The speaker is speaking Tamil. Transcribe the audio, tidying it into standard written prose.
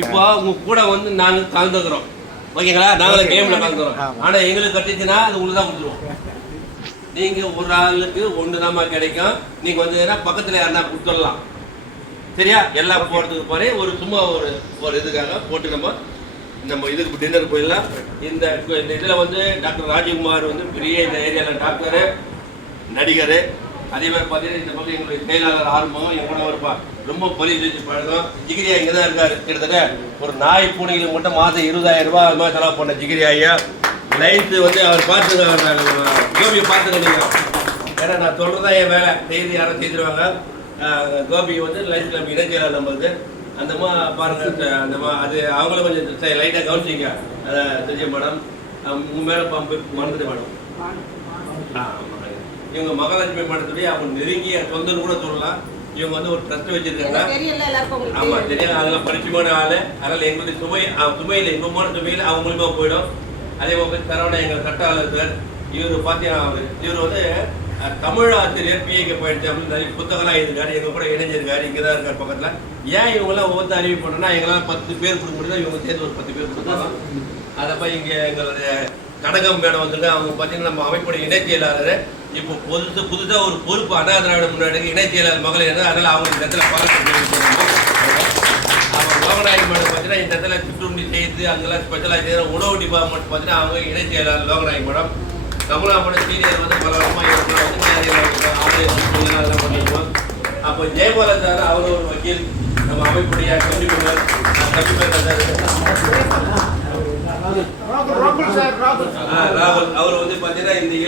இப்போ உங்க கூட வந்து நாங்கள் கலந்துக்கிறோம், ஓகேங்களா? நாங்களும் கேம்ல கலந்துக்கிறோம். ஆனா எங்களுக்கு கட்டுச்சுன்னா அது உங்களுக்கு தான் கொடுத்துருவோம். நீங்க ஒரு ஆளுக்கு ஒன்று தாம்மா கிடைக்கும். நீங்க வந்து பக்கத்துல யாருன்னா கொடுத்துடலாம், சரியா? எல்லாம் போகிறதுக்கு போறே ஒரு சும்மா ஒரு இதுக்காக போட்டு நம்ம இதுக்கு டின்னர் போயிடலாம். இந்த இதில் வந்து டாக்டர் ராஜகுமார் வந்து பெரிய இந்த ஏரியாவில் டாக்டரு, நடிகர். அதே மாதிரி பார்த்தீங்கன்னா இந்த பக்கம் எங்களுடைய செயலாளர் ஆரம்பம் என் கூட வருப்பா, ரொம்ப பரிசு பழக்கம். ஜிகிரியா இங்கே தான் இருக்காரு. கிட்டத்தட்ட ஒரு நாய் பூனைகளுக்கு மட்டும் மாதம் 20,000 ரூபாய் அது மாதிரி செலவு பண்ண ஜிகிரி ஐயா. லைட்டு வந்து அவர் பார்த்துங்க, கோபியை பார்த்துங்க நீங்கள். ஏன்னா நான் சொல்கிறதா என் வேலை, செய்தி யாரும் செய்திருவாங்க. கோபி வந்து லைஃப் கிளப் இணைச்செயலாளர் நம்மளுக்கு. அந்தமா பாருங்க, அந்தமா அது அவங்களும் கொஞ்சம் லைட்டாக கவனிச்சிங்க. அதை தெரிஞ்ச மேடம் உங்கள் மேலே மறந்துட்டு மேடம். இவங்க மகாலட்சுமி மடத்துடைய அவங்க நெருங்கிய சொந்தன்னு கூட சொல்லலாம். இவங்க வந்து ஒரு ட்ரஸ்ட் வச்சிருக்காங்க. ஆமா தெரியும், அதெல்லாம் பரிசுமான ஆளு. அதனால எங்களுடைய சுமையில் இன்பமான சுமையில் அவங்க மூலியமா போயிடும். அதே மாதிரி சரவணா எங்கள் சட்ட ஆலோசகர். இவர் பார்த்தீங்கன்னா இவர் வந்து தமிழ் ஆசிரியர் பிஏக்கு போயிடுச்சு அப்படின்னு நிறைய புத்தகம்லாம் எழுதிருக்காரு. எங்க கூட இணைஞ்சிருக்காரு, இங்கே தான் இருக்காரு பக்கத்தில். ஏன் இவங்கெல்லாம் ஒவ்வொரு அறிவிப்பு பண்ணோன்னா எங்களால் 10 பேர் கொடுக்க முடியும், இவங்க சேர்ந்து ஒரு 10 பேர் கொடுத்தாங்க. அதை போய் இங்கே எங்களுடைய கடகம் மேடம் வந்துட்டு அவங்க பார்த்தீங்கன்னா நம்ம அமைப்புடைய இணைச் செயலாளர். இப்போ புதுசாக ஒரு பொறுப்பு அண்ணா திராவிட முன்னாடி இணைச் செயலாளர் மகளிர். அதனால் அவங்க இந்த இடத்துல பாராட்டு. அவங்க லோகநாயகி மேடம் பார்த்தீங்கன்னா இந்த இடத்துல சிற்றுண்டி செய்து அங்கெல்லாம் ஸ்பெஷலாக செய்கிற உணவு டிபார்ட்மெண்ட் பார்த்தீங்கன்னா அவங்க இணைச் செயலாளர் லோகநாயகி மேடம். கமலாமோட சீனியர் வந்து பல வருஷமாக அதெல்லாம் பண்ணிக்குவோம். அப்போ ஜெயபாலன் சார் அவர் ஒரு வக்கீல், நம்ம அமைப்புடைய ராகுல் அவர் வந்து பார்த்தீங்கன்னா இந்த